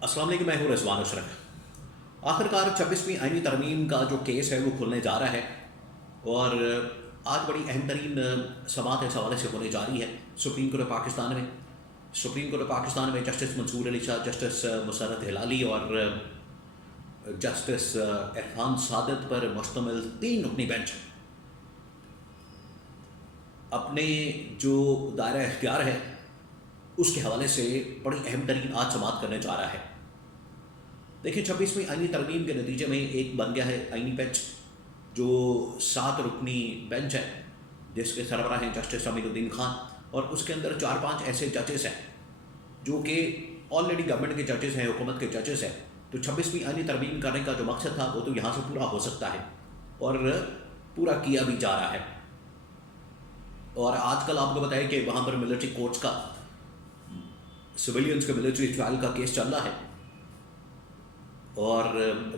अस्सलाम वालेकुम, मैं हूँ रज़वान अशरफ। आखिरकार 26वीं आईनी तरमीम का जो केस है वो खुलने जा रहा है और आज बड़ी अहम तरीन समाअत इस हवाले से होने जा रही है सुप्रीम कोर्ट पाकिस्तान में। सुप्रीम कोर्ट पाकिस्तान में जस्टिस मंसूर अली शाह, जस्टिस मुसर्रत हिलाली और जस्टिस इरफान सादत पर मुश्तमिल 3 रुकनी बेंच अपने जो दायरा इख्तियार है उसके हवाले से बड़ी अहम तरीन आज समाअत करने जा रहा है। देखिए, 26वीं आईनी तरमीम के नतीजे में एक बन गया है आईनी बेंच, जो 7 रुकनी बेंच है जिसके सरबराह हैं जस्टिस अमीरुद्दीन खान, और उसके अंदर 4-5 ऐसे जजेस हैं जो कि ऑलरेडी गवर्नमेंट के जजेस हैं, हुकूमत के जजेस हैं। तो 26वीं आईनी तरमीम करने का जो मकसद था वो तो यहाँ से पूरा हो सकता है और पूरा किया भी जा रहा है। और आजकल आपको बताया कि वहाँ पर मिलिट्री कोर्ट्स का, सिविलियंस के मिलिट्री ट्रायल का केस चल रहा है और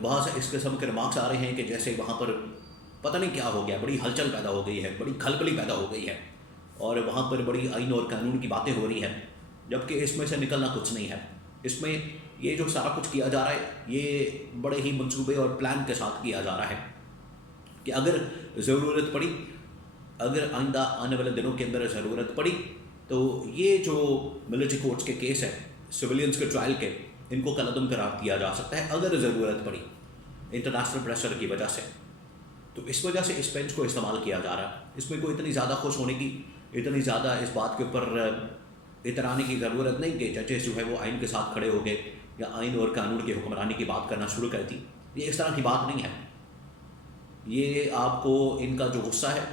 वहाँ से इस किस्म के रिमार्क्स आ रहे हैं कि जैसे वहाँ पर पता नहीं क्या हो गया, बड़ी हलचल पैदा हो गई है, बड़ी खलबली पैदा हो गई है और वहाँ पर बड़ी आइन और कानून की बातें हो रही हैं, जबकि इसमें से निकलना कुछ नहीं है। इसमें ये जो सारा कुछ किया जा रहा है ये बड़े ही मंसूबे और प्लान के साथ किया जा रहा है कि अगर ज़रूरत पड़ी, अगर आइंदा आने वाले दिनों के अंदर ज़रूरत पड़ी तो ये जो मिलिट्री कोर्ट्स के केस हैं सिविलियंस के ट्रायल के, इनको कलअदम करार दिया जा सकता है अगर ज़रूरत पड़ी इंटरनेशनल प्रेशर की वजह से। तो इस वजह से इस बेंच को इस्तेमाल किया जा रहा है। इसमें कोई इतनी ज़्यादा खुश होने की, इतनी ज़्यादा इस बात के ऊपर इतराने की ज़रूरत नहीं कि जजेस जो है वो आइन के साथ खड़े हो गए या आइन और कानून की हुक्मरानी की बात करना शुरू कर दी। ये इस तरह की बात नहीं है। ये आपको इनका जो गुस्सा है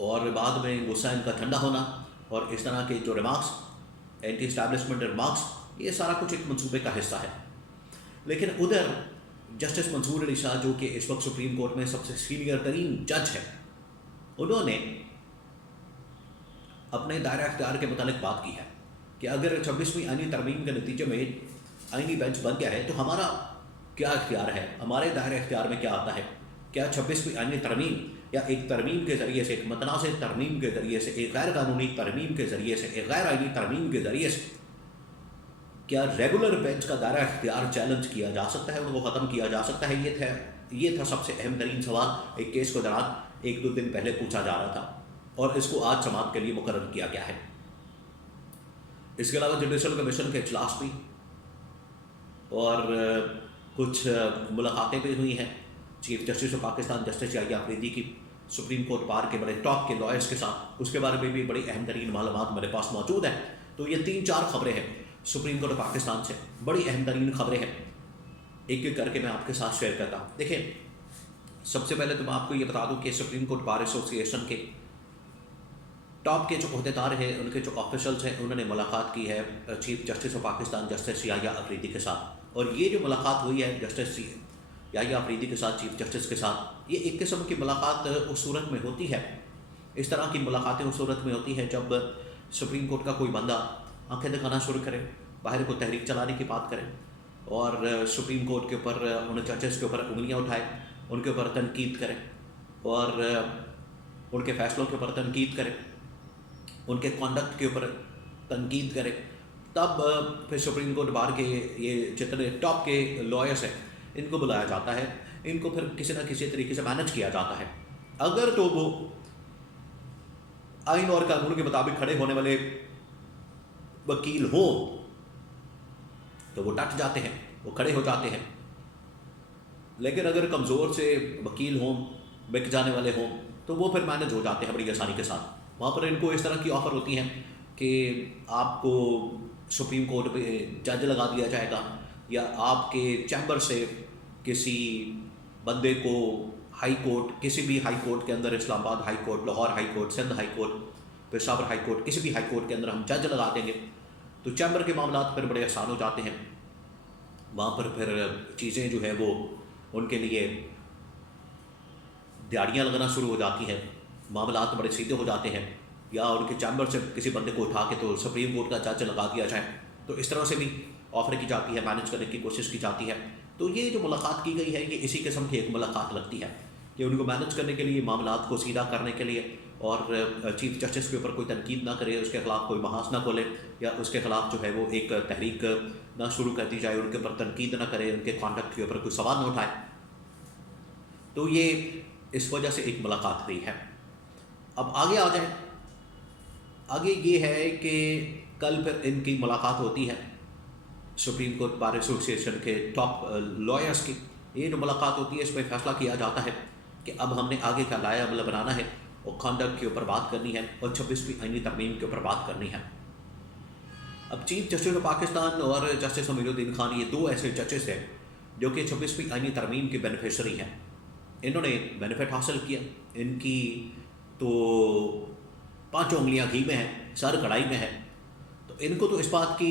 और बाद में गुस्सा इनका ठंडा होना और इस तरह के जो रिमार्क्स, एंटी इस्टेब्लिशमेंट रिमार्क्स, ये सारा कुछ एक मंसूबे का हिस्सा है। लेकिन उधर जस्टिस मंसूर अली शाह, जो कि इस वक्त सुप्रीम कोर्ट में सबसे सीनियर तरीन जज है, उन्होंने अपने दायरा इख्तियार के मुतालिक बात की है कि अगर 26वीं आईनी तरमीम के नतीजे में आईनी बेंच बन गया है तो हमारा क्या इख्तियार है, हमारे दायरा इख्तियार में क्या आता है। क्या 26वीं आईनी तरमीम या एक तरमीम के ज़रिए से, एक मतनाज़ तरमीम के ज़रिए से, एक गैर कानूनी तरमीम के ज़रिए से, एक गैर आईनी तरमीम के ज़रिए से क्या रेगुलर बेंच का दायरा इख्तियार चैलेंज किया जा सकता है, उनको ख़त्म किया जा सकता है। ये था सबसे अहम तरीन सवाल एक केस को दौरान 1-2 दिन पहले पूछा जा रहा था और इसको आज समाअत के लिए मुकर्रर किया गया है। इसके अलावा जुडिशल कमीशन के इजलास भी और कुछ मुलाकातें भी हुई हैं chief justice of Pakistan justice Yahya Afridi की सुप्रीम कोर्ट बार के बड़े टॉप के लॉयर्स के साथ। उसके बारे में भी बड़ी अहम तरीन मालूमात मेरे पास मौजूद है। तो ये 3-4 खबरें हैं सुप्रीम कोर्ट पाकिस्तान से, बड़ी अहम तरीन खबरें हैं, एक एक करके मैं आपके साथ शेयर करता हूँ। देखिए, सबसे पहले तो मैं आपको ये बता दूँ कि सुप्रीम कोर्ट बार एसोसिएशन के टॉप के जो अहदेदार हैं, उनके जो ऑफिशल्स हैं, उन्होंने मुलाकात की है chief justice of Pakistan justice Yahya Afridi के साथ। और ये जो मुलाकात हुई है जस्टिस याहिया अफरीदी के साथ, चीफ जस्टिस के साथ, ये एक किस्म की मुलाकात उस सूरत में होती है, इस तरह की मुलाकातें उस सूरत में होती है जब सुप्रीम कोर्ट का कोई बंदा आंखें दिखाना शुरू करे, बाहर को तहरीक चलाने की बात करे और सुप्रीम कोर्ट के ऊपर, उन जजेस के ऊपर उंगलियां उठाए, उनके ऊपर तनकीद करे और उनके फैसलों के ऊपर तनकीद करे, उनके कॉन्डक्ट के ऊपर तनकीद करे। तब फिर सुप्रीम कोर्ट बार के ये जितने टॉप के लॉयर्स हैं इनको बुलाया जाता है, इनको फिर किसी न किसी तरीके से मैनेज किया जाता है। अगर तो वो आइन और कानून के मुताबिक खड़े होने वाले वकील हो तो वो डट जाते हैं, वो खड़े हो जाते हैं। लेकिन अगर कमज़ोर से वकील हों, बिक जाने वाले हों, तो वो फिर मैनेज हो जाते हैं बड़ी आसानी के साथ। वहाँ पर इनको इस तरह की ऑफ़र होती हैं कि आपको सुप्रीम कोर्ट पे जज लगा दिया जाएगा या आपके चैम्बर से किसी बंदे को हाई कोर्ट, किसी भी हाई कोर्ट के अंदर, Islamabad high court, Lahore high court, Sindh high court, Peshawar high court, किसी भी हाई कोर्ट के अंदर हम जज लगा देंगे। तो चैम्बर के मामला फिर बड़े आसान हो जाते हैं। वहाँ पर फिर चीज़ें जो है वो उनके लिए दिहाड़ियाँ लगना शुरू हो जाती हैं, मामला बड़े सीधे हो जाते हैं। या उनके चैम्बर से किसी बंदे को उठा के तो सुप्रीम कोर्ट का जज लगा दिया जाए, तो इस तरह से भी ऑफ़र की जाती है, मैनेज करने की कोशिश की जाती है। तो ये जो मुलाकात की गई है ये इसी किस्म की एक मुलाकात लगती है कि उनको मैनेज करने के लिए, मामलात को सीधा करने के लिए اور چیف جسٹس کے اوپر کوئی تنقید نہ کرے، اس کے خلاف کوئی بحث نہ کھولے، یا اس کے خلاف جو ہے وہ ایک تحریک نہ شروع کر دی جائے، ان کے اوپر تنقید نہ کرے، ان کے کانڈکٹ کے اوپر کوئی سوال نہ اٹھائے۔ تو یہ اس وجہ سے ایک ملاقات ہوئی ہے۔ اب آگے آ جائیں، آگے یہ ہے کہ کل پھر ان کی ملاقات ہوتی ہے سپریم کورٹ بار ایسوسیشن کے ٹاپ لائرس کی۔ یہ جو ملاقات ہوتی ہے اس میں فیصلہ کیا جاتا ہے کہ اب ہم نے آگے کا لائحہ عمل بنانا ہے اور کانڈکٹ کے اوپر بات کرنی ہے اور 26ویں آئینی ترمیم کے اوپر بات کرنی ہے۔ اب چیف جسٹس آف پاکستان اور جسٹس امیر الدین خان، یہ دو ایسے ججز ہیں جو کہ 26ویں آئینی ترمیم کے بینیفیشری ہیں۔ انہوں نے بینیفٹ حاصل کیا، ان کی تو 5 انگلیاں گھی میں ہیں، سر کڑھائی میں ہے، تو ان کو تو اس بات کی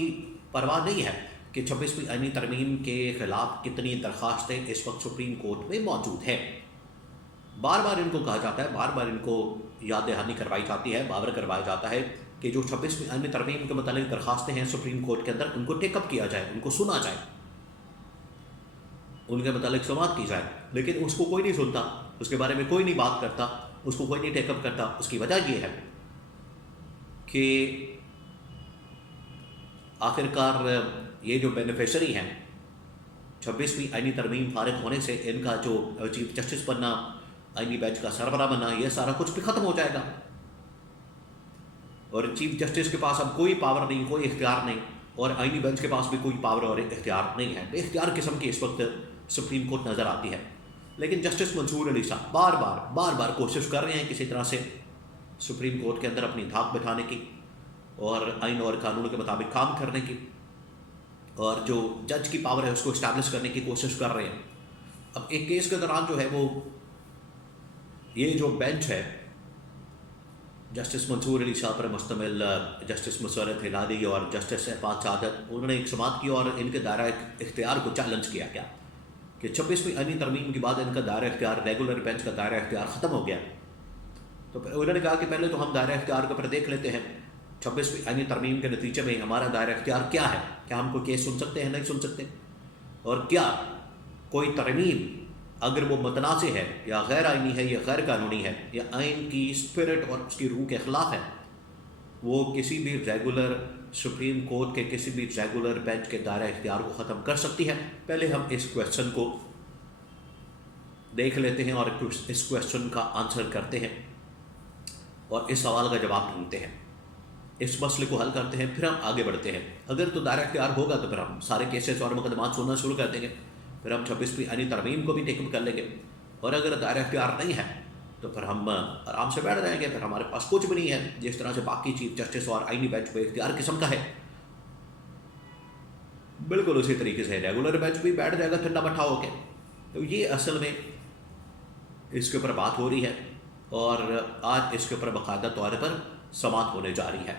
پرواہ نہیں ہے کہ 26ویں آئینی ترمیم کے خلاف کتنی درخواستیں اس وقت سپریم کورٹ میں موجود ہیں۔ بار بار ان کو کہا جاتا ہے، بار بار ان کو یاد دہانی کروائی جاتی ہے، باور کروایا جاتا ہے کہ جو 26ویں آئینی ترمیم کے متعلق درخواستیں ہیں سپریم کورٹ کے اندر، ان کو ٹیک اپ کیا جائے، ان کو سنا جائے، ان کے متعلق سماعت کی جائے، لیکن اس کو کوئی نہیں سنتا، اس کے بارے میں کوئی نہیں بات کرتا، اس کو کوئی نہیں ٹیک اپ کرتا۔ اس کی وجہ یہ ہے کہ آخرکار یہ جو بینیفیشری ہیں 26ویں آئینی ترمیم فارغ ہونے سے، ان کا جو چیف جسٹس بننا، آئینی بینچ کا سربراہ بننا، یہ سارا کچھ بھی ختم ہو جائے گا، اور چیف جسٹس کے پاس اب کوئی پاور نہیں، کوئی اختیار نہیں، اور آئینی بینچ کے پاس بھی کوئی پاور اور اختیار نہیں ہے۔ بے اختیار قسم کی اس وقت سپریم کورٹ نظر آتی ہے۔ لیکن جسٹس منصور علی صاحب بار بار کوشش کر رہے ہیں کسی طرح سے سپریم کورٹ کے اندر اپنی دھاک بٹھانے کی اور آئین اور قانون کے مطابق کام کرنے کی، اور جو جج کی پاور ہے اس کو اسٹیبلش کرنے کی کوشش کر رہے ہیں۔ اب ایک کیس کے دوران جو ہے وہ یہ جو بینچ ہے جسٹس منصور علی صاحب پر مشتمل، جسٹس مسرت ہلالی اور جسٹس احمد سعادت، انہوں نے ایک سماعت کی اور ان کے دائرہ اختیار کو چیلنج کیا گیا کہ 26ویں آئینی ترمیم کے بعد ان کا دائرہ اختیار، ریگولر بینچ کا دائرہ اختیار ختم ہو گیا۔ تو انہوں نے کہا کہ پہلے تو ہم دائرہ اختیار کے اوپر دیکھ لیتے ہیں 26ویں آئینی ترمیم کے نتیجے میں ہمارا دائرہ اختیار کیا ہے، کیا ہم کوئی کیس سن سکتے ہیں، نہیں سن سکتے، اور کیا کوئی ترمیم اگر وہ متنازع ہے یا غیر آئینی ہے یا غیر قانونی ہے یا آئین کی اسپرٹ اور اس کی روح کے خلاف ہے، وہ کسی بھی ریگولر سپریم کورٹ کے کسی بھی ریگولر بینچ کے دائرہ اختیار کو ختم کر سکتی ہے۔ پہلے ہم اس کویسچن کو دیکھ لیتے ہیں اور اس کویسچن کا آنسر کرتے ہیں اور اس سوال کا جواب ڈھونڈتے ہیں، اس مسئلے کو حل کرتے ہیں، پھر ہم آگے بڑھتے ہیں۔ اگر تو دائرہ اختیار ہوگا تو پھر ہم سارے کیسز اور مقدمات سننا شروع کر دیں گے، پھر ہم 26ویں آئینی ترمیم کو بھی ٹیک اپ کر لیں گے، اور اگر دائرہ اختیار نہیں ہے تو پھر ہم آرام سے بیٹھ جائیں گے، پھر ہمارے پاس کچھ بھی نہیں ہے، جس طرح سے باقی چیف جسٹس اور آئینی بینچ پہ اختیار قسم کا ہے، بالکل اسی طریقے سے ریگولر بینچ بھی بیٹھ جائے گا ٹھنڈا مٹھا ہو کے۔ تو یہ اصل میں اس کے اوپر بات ہو رہی ہے، اور آج اس کے اوپر باقاعدہ طور پر سماعت ہونے جا رہی ہے۔